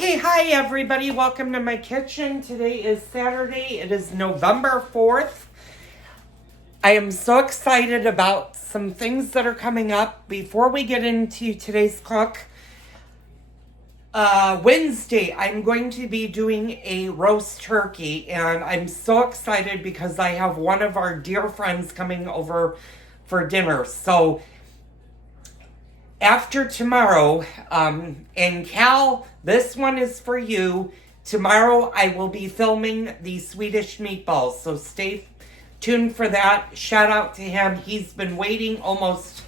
Okay, hi everybody. Welcome to my kitchen. Today is Saturday. It is November 4th. I am so excited about some things that are coming up. Before we get into today's cook, Wednesday, I'm going to be doing a roast turkey, and I'm so excited because I have one of our dear friends coming over for dinner. So after tomorrow, and Cal, this one is for you. Tomorrow I will be filming the Swedish meatballs, so stay tuned for that. Shout out to him. He's been waiting almost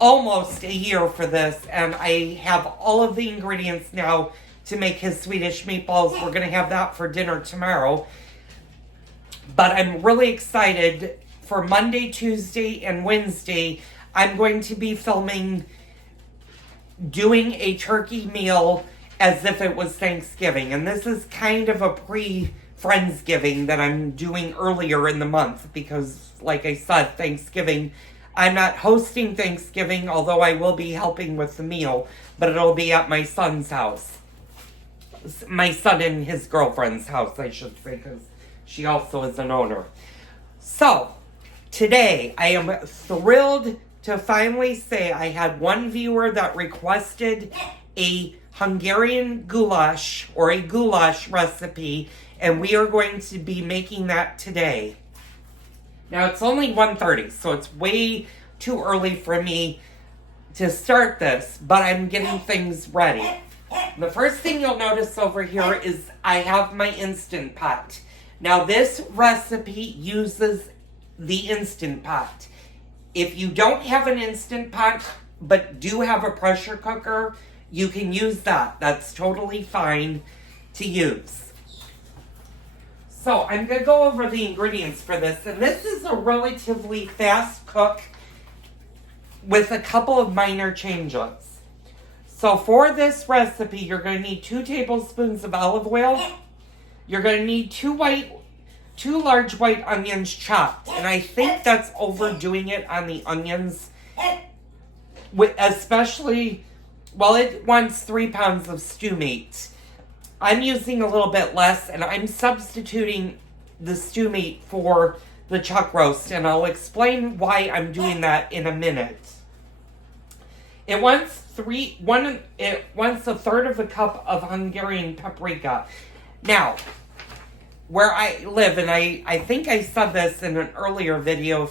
a year for this, and I have all of the ingredients now to make his Swedish meatballs. We're going to have that for dinner tomorrow. But I'm really excited for Monday, Tuesday, and Wednesday. I'm going to be filming doing a turkey meal as if it was Thanksgiving. And this is kind of a pre-Friendsgiving that I'm doing earlier in the month because, like I said, Thanksgiving, I'm not hosting Thanksgiving, although I will be helping with the meal, but it'll be at my son's house. My son and his girlfriend's house, I should say, because she also is an owner. So, today, I am thrilled to finally say I had one viewer that requested a Hungarian goulash or a goulash recipe, and we are going to be making that today. Now, it's only 1:30, so it's way too early for me to start this, but I'm getting things ready. The first thing you'll notice over here is I have my Instant Pot. Now, this recipe uses the Instant Pot. If you don't have an Instant Pot, but do have a pressure cooker, you can use that. That's totally fine to use. So I'm going to go over the ingredients for this. And this is a relatively fast cook with a couple of minor changes. So for this recipe, you're going to need 2 tablespoons of olive oil. You're going to need 2 large white onions chopped. And I think that's overdoing it on the onions. Especially, well, it wants 3 pounds of stew meat. I'm using a little bit less, and I'm substituting the stew meat for the chuck roast. And I'll explain why I'm doing that in a minute. It wants a third of a cup of Hungarian paprika. Now, where I live, and I think I said this in an earlier video,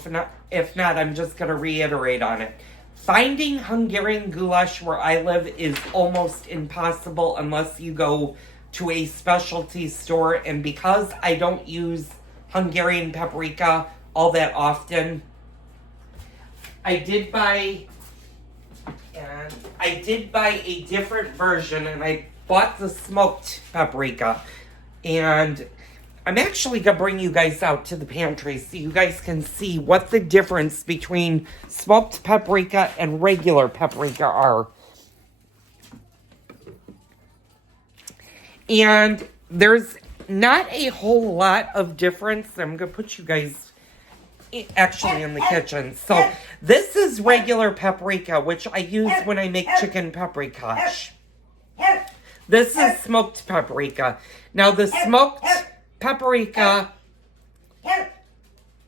if not, I'm just going to reiterate on it. Finding Hungarian goulash where I live is almost impossible unless you go to a specialty store, and because I don't use Hungarian paprika all that often, I did buy a different version, and I bought the smoked paprika, and I'm actually going to bring you guys out to the pantry so you guys can see what the difference between smoked paprika and regular paprika are. And there's not a whole lot of difference. I'm going to put you guys actually in the kitchen. So this is regular paprika, which I use when I make chicken paprikash. This is smoked paprika. Now the smoked paprika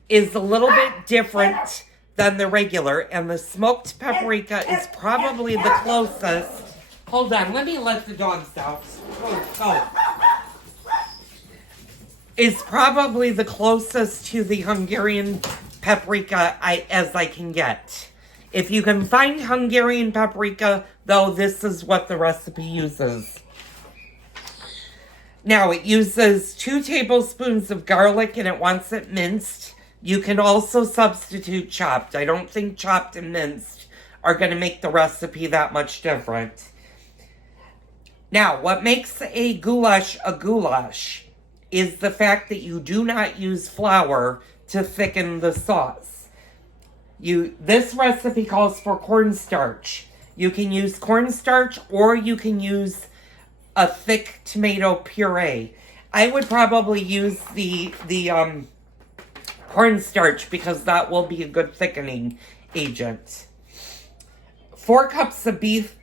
is a little bit different than the regular, and the smoked paprika is probably the closest. Hold on, let me let the dogs out. Is probably the closest to the Hungarian paprika as I can get. If you can find Hungarian paprika, though, this is what the recipe uses. Now, it uses 2 tablespoons of garlic, and it wants it minced. You can also substitute chopped. I don't think chopped and minced are going to make the recipe that much different. Now, what makes a goulash is the fact that you do not use flour to thicken the sauce. This recipe calls for cornstarch. You can use cornstarch, or you can use a thick tomato puree. I would probably use the cornstarch because that will be a good thickening agent. 4 cups of beef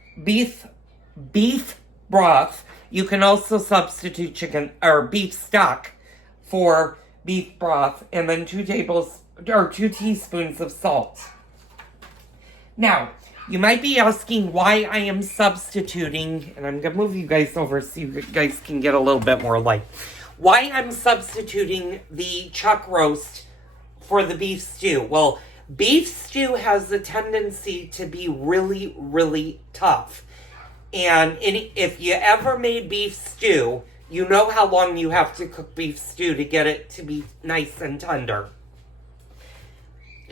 broth, You can also substitute chicken or beef stock for beef broth, and then 2 teaspoons of salt. Now, you might be asking why I am substituting, and I'm going to move you guys over so you guys can get a little bit more light. Why I'm substituting the chuck roast for the beef stew. Well, beef stew has a tendency to be really, really tough. And if you ever made beef stew, you know how long you have to cook beef stew to get it to be nice and tender.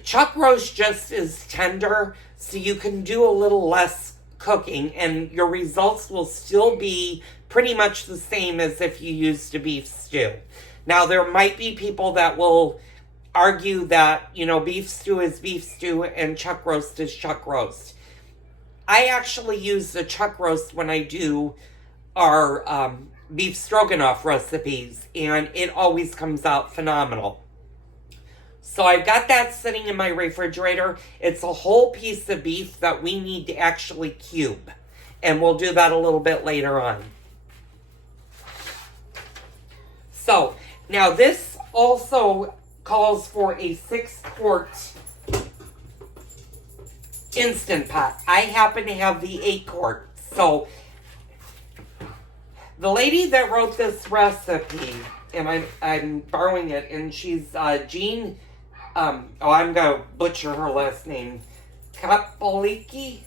Chuck roast just is tender, so you can do a little less cooking, and your results will still be pretty much the same as if you used a beef stew. Now, there might be people that will argue that, beef stew is beef stew and chuck roast is chuck roast. I actually use the chuck roast when I do our beef stroganoff recipes, and it always comes out phenomenal. So I've got that sitting in my refrigerator. It's a whole piece of beef that we need to actually cube, and we'll do that a little bit later on. So, now this also calls for a 6-quart Instant Pot. I happen to have the 8-quart. So, the lady that wrote this recipe, and I'm borrowing it, and she's Jean, I'm going to butcher her last name, Kapoliki,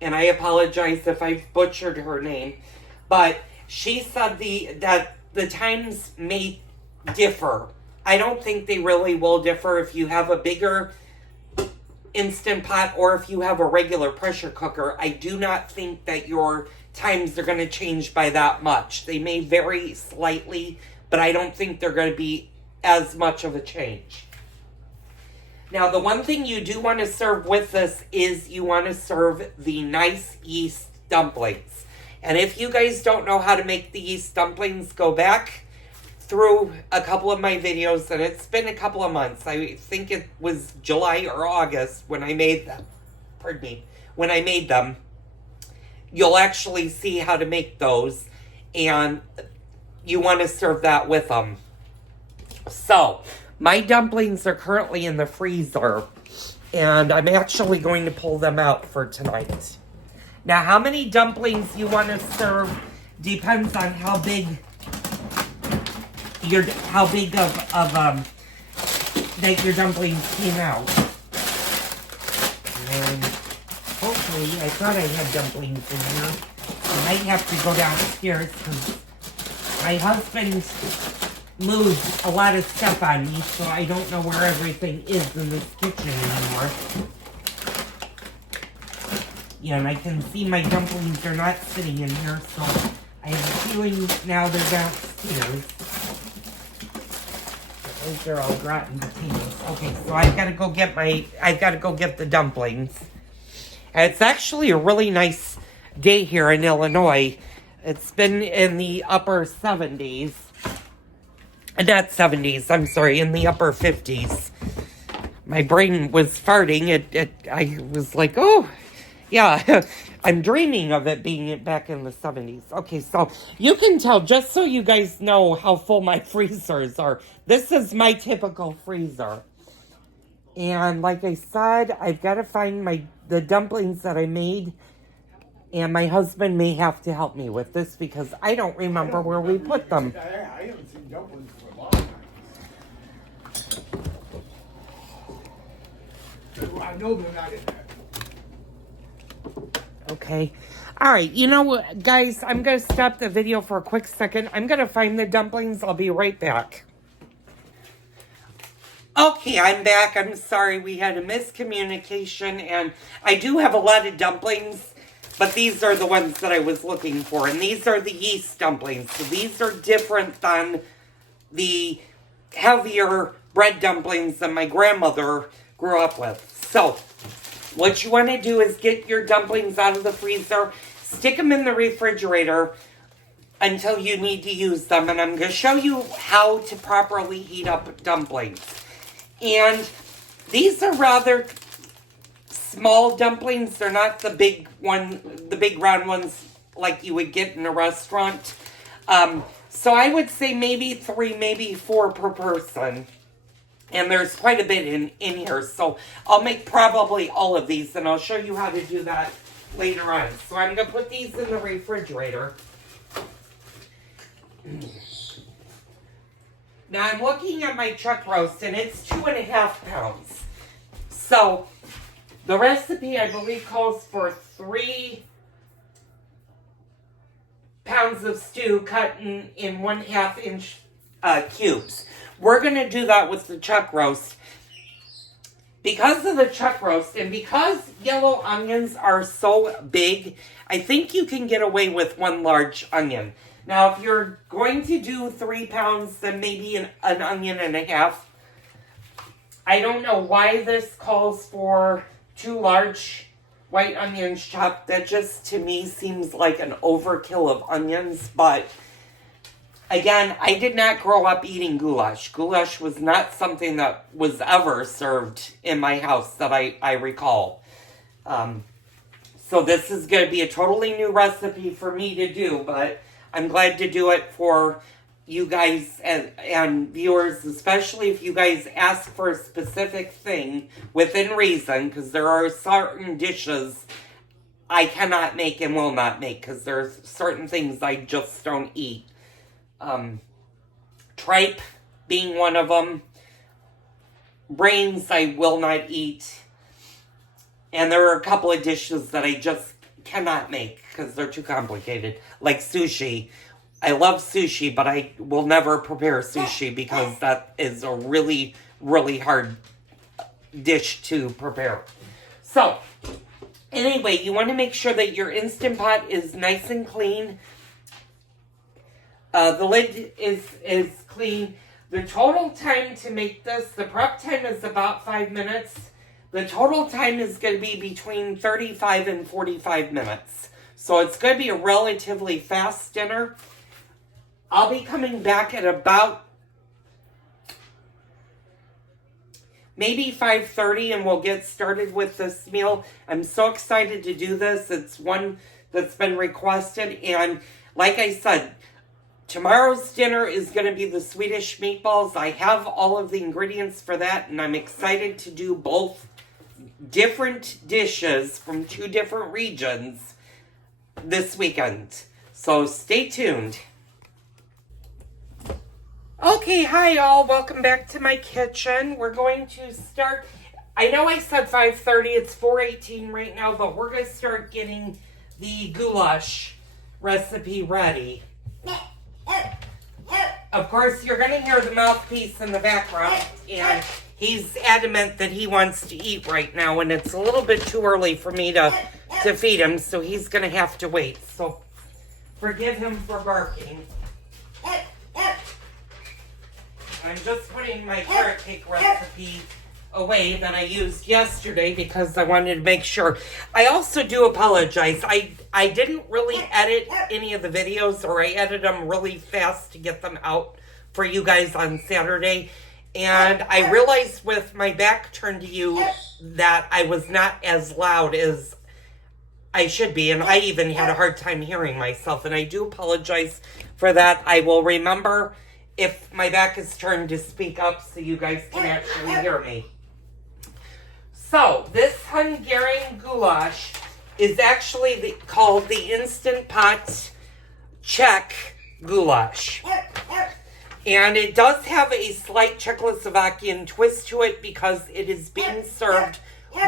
and I apologize if I've butchered her name, but she said that the times may differ. I don't think they really will differ if you have a bigger Instant Pot or if you have a regular pressure cooker. I do not think that your times are going to change by that much. They may vary slightly, but I don't think they're going to be as much of a change. Now, the one thing you do want to serve with this is you want to serve the nice yeast dumplings. And if you guys don't know how to make the yeast dumplings, go back through a couple of my videos, and it's been a couple of months. I think it was July or August when I made them. Pardon me. When I made them, you'll actually see how to make those, and you want to serve that with them. So, my dumplings are currently in the freezer, and I'm actually going to pull them out for tonight. Now, how many dumplings you want to serve depends on how big that your dumplings came out. And hopefully, I thought I had dumplings in here. I might have to go downstairs because my husband moved a lot of stuff on me, so I don't know where everything is in this kitchen anymore. Yeah, and I can see my dumplings are not sitting in here, so I have a feeling now they're downstairs. Those are all rotten potatoes. Okay, so I've got to go get the dumplings. And it's actually a really nice day here in Illinois. It's been in the upper 70s. Not 70s, I'm sorry, in the upper 50s. My brain was farting. I was like, oh, yeah, I'm dreaming of it being back in the 70s. Okay, so you can tell, just so you guys know how full my freezers are, this is my typical freezer. And like I said, I've got to find the dumplings that I made, and my husband may have to help me with this because I don't remember where we put them. I haven't seen dumplings for a long time. I know they're not in there. Okay. All right. You know what, guys? I'm going to stop the video for a quick second. I'm going to find the dumplings. I'll be right back. Okay, I'm back. I'm sorry. We had a miscommunication, and I do have a lot of dumplings, but these are the ones that I was looking for, and these are the yeast dumplings. So these are different than the heavier bread dumplings that my grandmother grew up with. So what you want to do is get your dumplings out of the freezer, stick them in the refrigerator until you need to use them. And I'm going to show you how to properly heat up dumplings. And these are rather small dumplings. They're not the big round ones like you would get in a restaurant. So I would say maybe 3, maybe 4 per person. And there's quite a bit in here. So I'll make probably all of these, and I'll show you how to do that later on. So I'm going to put these in the refrigerator. Now I'm looking at my chuck roast, and it's 2.5 pounds. So the recipe, I believe, calls for 3 pounds of stew cut in 1/2 inch cubes. We're going to do that with the chuck roast. Because of the chuck roast, and because yellow onions are so big, I think you can get away with 1 large onion. Now, if you're going to do 3 pounds, then maybe an onion and a half. I don't know why this calls for 2 large white onions chopped. That just, to me, seems like an overkill of onions. But, again, I did not grow up eating goulash. Goulash was not something that was ever served in my house that I recall. So this is going to be a totally new recipe for me to do, but I'm glad to do it for you guys and viewers, especially if you guys ask for a specific thing within reason, because there are certain dishes I cannot make and will not make, because there's certain things I just don't eat. Tripe being one of them. Brains I will not eat. And there are a couple of dishes that I just cannot make because they're too complicated. Like sushi. I love sushi, but I will never prepare sushi because that is a really, really hard dish to prepare. So, anyway, you want to make sure that your Instant Pot is nice and clean. The lid is clean. The total time to make this, the prep time is about 5 minutes. The total time is going to be between 35 and 45 minutes. So it's going to be a relatively fast dinner. I'll be coming back at about maybe 5:30 and we'll get started with this meal. I'm so excited to do this. It's one that's been requested. And like I said, tomorrow's dinner is going to be the Swedish meatballs. I have all of the ingredients for that, and I'm excited to do both different dishes from 2 different regions this weekend. So stay tuned. Okay, hi y'all. Welcome back to my kitchen. We're going to start. I know I said 5:30. It's 4:18 right now, but we're going to start getting the goulash recipe ready. Of course, you're going to hear the mouthpiece in the background, and he's adamant that he wants to eat right now, and it's a little bit too early for me to feed him, so he's going to have to wait. So, forgive him for barking. I'm just putting my carrot cake recipe away that I used yesterday because I wanted to make sure. I also do apologize. I didn't really edit any of the videos, or I edited them really fast to get them out for you guys on Saturday. And I realized with my back turned to you that I was not as loud as I should be. And I even had a hard time hearing myself. And I do apologize for that. I will remember if my back is turned to speak up so you guys can actually hear me. So, this Hungarian goulash is actually called the Instant Pot Czech goulash. And it does have a slight Czechoslovakian twist to it because it is being served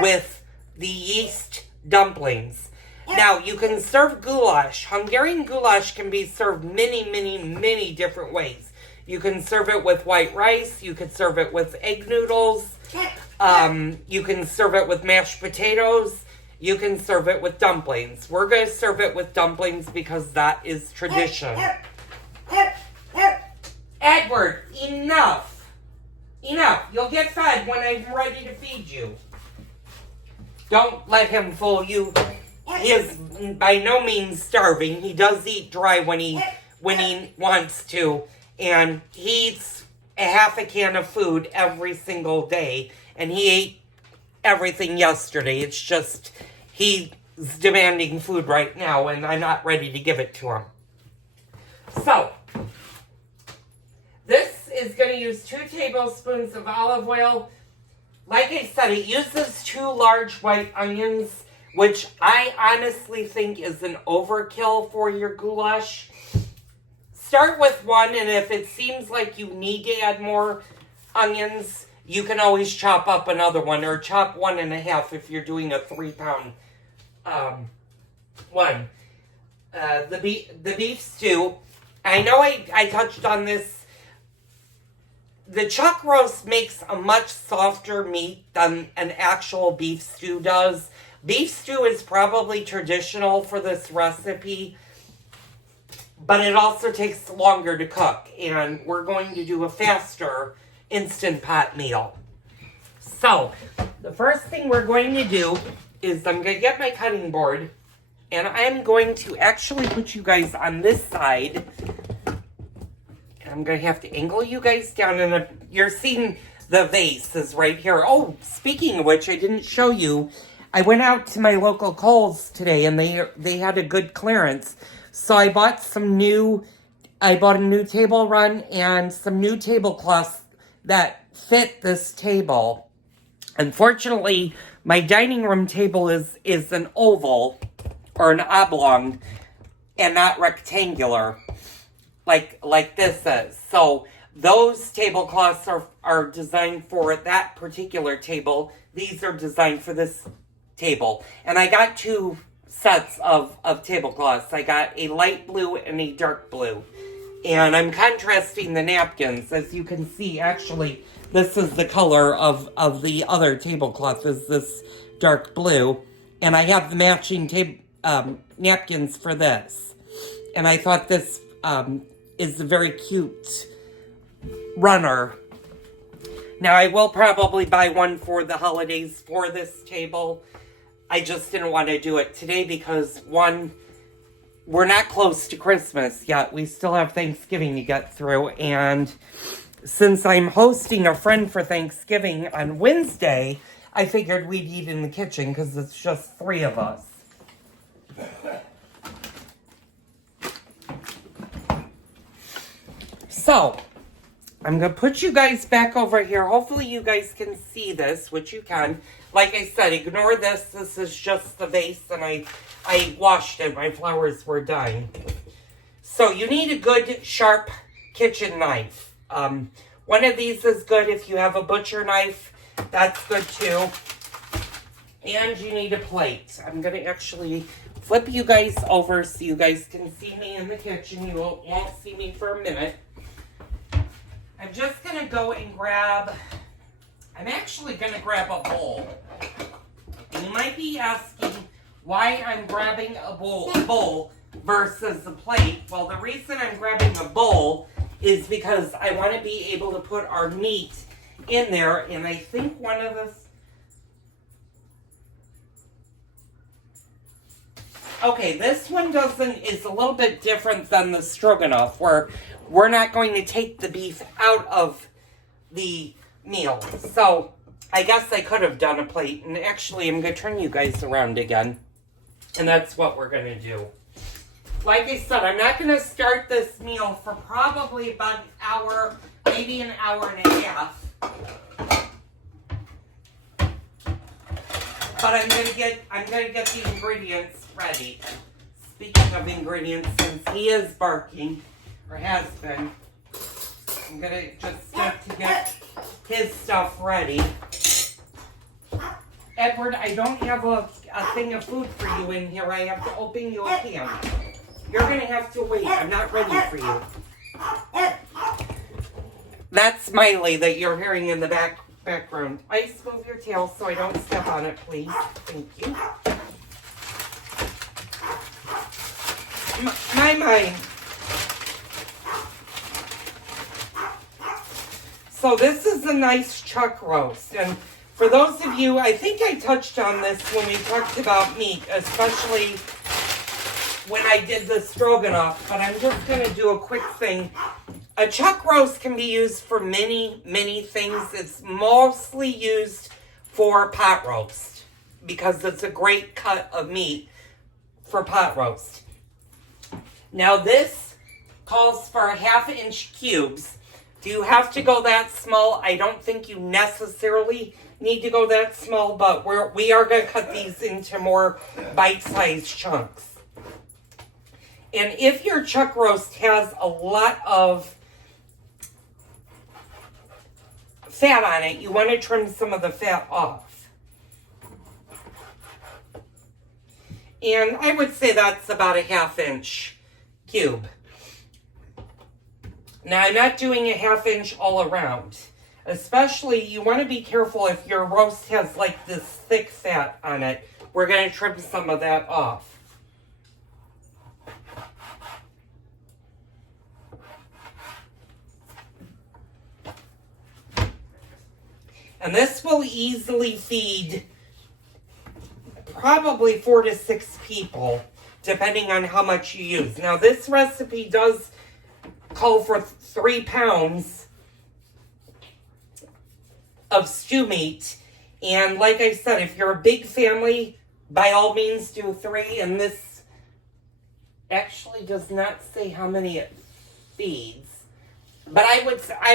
with the yeast dumplings. Now, you can serve goulash. Hungarian goulash can be served many, many, many different ways. You can serve it with white rice. You could serve it with egg noodles. You can serve it with mashed potatoes. You can serve it with dumplings. We're going to serve it with dumplings because that is tradition. Edward, enough. Enough. You'll get fed when I'm ready to feed you. Don't let him fool you. He is by no means starving. He does eat dry when he wants to. And he eats a half a can of food every single day. And he ate everything yesterday. It's just, he is demanding food right now, and I'm not ready to give it to him. So, this is going to use 2 tablespoons of olive oil. Like I said, it uses 2 large white onions, which I honestly think is an overkill for your goulash. Start with 1, and if it seems like you need to add more onions, you can always chop up another one, or chop 1.5 if you're doing a 3-pound one. The beef stew, I know I touched on this. The chuck roast makes a much softer meat than an actual beef stew does. Beef stew is probably traditional for this recipe, but it also takes longer to cook, and we're going to do a faster Instant Pot meal. So, the first thing we're going to do is I'm going to get my cutting board, and I'm going to actually put you guys on this side. I'm going to have to angle you guys down, and you're seeing the vase is right here. Oh, speaking of which, I didn't show you. I went out to my local Kohl's today, and they had a good clearance. So I bought a new table run and some new tablecloths that fit this table. Unfortunately, my dining room table is an oval or an oblong and not rectangular like this is. So those tablecloths are designed for that particular table. These are designed for this table. And I got 2 sets of tablecloths. I got a light blue and a dark blue. And I'm contrasting the napkins. As you can see, actually, this is the color of the other tablecloth, is this dark blue. And I have the matching napkins for this. And I thought this is a very cute runner. Now, I will probably buy one for the holidays for this table. I just didn't want to do it today because, 1, we're not close to Christmas yet. We still have Thanksgiving to get through. And since I'm hosting a friend for Thanksgiving on Wednesday, I figured we'd eat in the kitchen because it's just 3 of us. So, I'm going to put you guys back over here. Hopefully you guys can see this, which you can. Like I said, ignore this. This is just the vase, and I washed it. My flowers were dying. So you need a good, sharp kitchen knife. One of these is good. If you have a butcher knife, that's good too. And you need a plate. I'm going to actually flip you guys over so you guys can see me in the kitchen. You won't see me for a minute. I'm just going to go and I'm actually going to grab a bowl. And you might be asking why I'm grabbing a bowl versus a plate. Well, the reason I'm grabbing a bowl is because I want to be able to put our meat in there. And I think one of the... Okay, this one is a little bit different than the stroganoff, where we're not going to take the beef out of the meal. So, I guess I could have done a plate. And actually, I'm going to turn you guys around again. And that's what we're going to do. Like I said, I'm not going to start this meal for probably about an hour, maybe an hour and a half. But I'm gonna get the ingredients ready. Speaking of ingredients, since he is barking, or has been, I'm gonna just have to get his stuff ready. Edward, I don't have a thing of food for you in here. I have to open you a can. You're gonna have to wait. I'm not ready for you. That's Miley that you're hearing in the background. Ice, move your tail so I don't step on it, please. Thank you. My. So this is a nice chuck roast. And for those of you, I think I touched on this when we talked about meat, especially when I did the stroganoff, but I'm just going to do a quick thing. A chuck roast can be used for many, many things. It's mostly used for pot roast. because it's a great cut of meat for pot roast. Now this calls for 1/2-inch cubes. Do you have to go that small? I don't think you necessarily need to go that small, but we are going to cut these into more bite-sized chunks. And if your chuck roast has a lot of fat on it, you want to trim some of the fat off. And I would say that's about a 1/2-inch cube. Now, I'm not doing a 1/2 inch all around. Especially, you want to be careful if your roast has like this thick fat on it. We're going to trim some of that off. And this will easily feed probably 4 to 6 people, depending on how much you use. Now, this recipe does call for 3 pounds of stew meat. And like I said, if you're a big family, by all means do 3. And this actually does not say how many it feeds. But I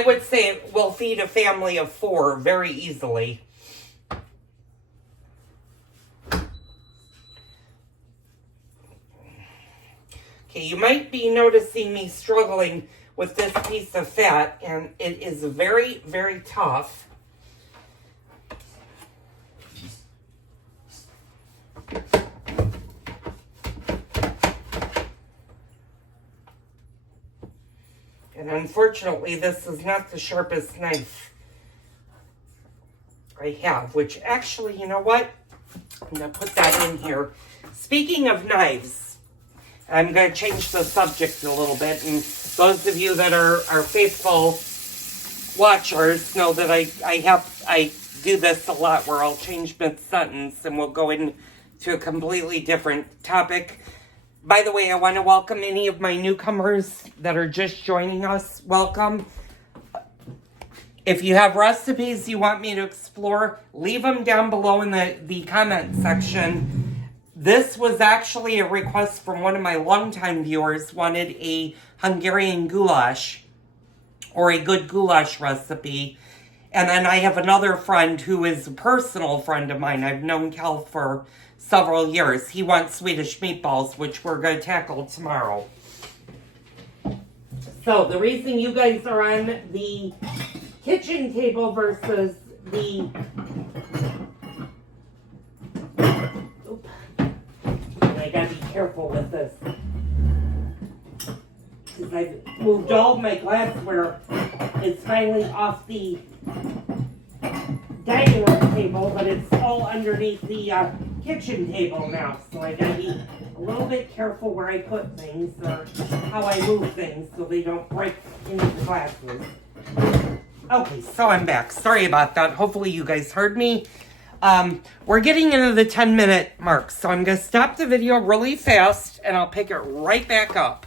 would say it will feed a family of 4 very easily. Okay, you might be noticing me struggling with this piece of fat, and it is very, very tough. And unfortunately, this is not the sharpest knife I have, which actually, you know what? I'm going to put that in here. Speaking of knives, I'm going to change the subject a little bit. And those of you that are faithful watchers know that I do this a lot where I'll change mid-sentence and we'll go into a completely different topic. By the way, I want to welcome any of my newcomers that are just joining us. Welcome. If you have recipes you want me to explore, leave them down below in the comment section. This was actually a request from one of my longtime viewers, wanted a Hungarian goulash, or a good goulash recipe. And then I have another friend who is a personal friend of mine. I've known Cal for several years. He wants Swedish meatballs, which we're going to tackle tomorrow. So the reason you guys are on the kitchen table versus the... Oop. And I gotta be careful with this, because I've moved all of my glassware. It's finally off the dining room table, but it's all underneath the kitchen table now. So I gotta be a little bit careful where I put things or how I move things so they don't break into the glasses. Okay, so I'm back. Sorry about that. Hopefully you guys heard me. We're getting into the 10-minute mark, so I'm gonna stop the video really fast and I'll pick it right back up.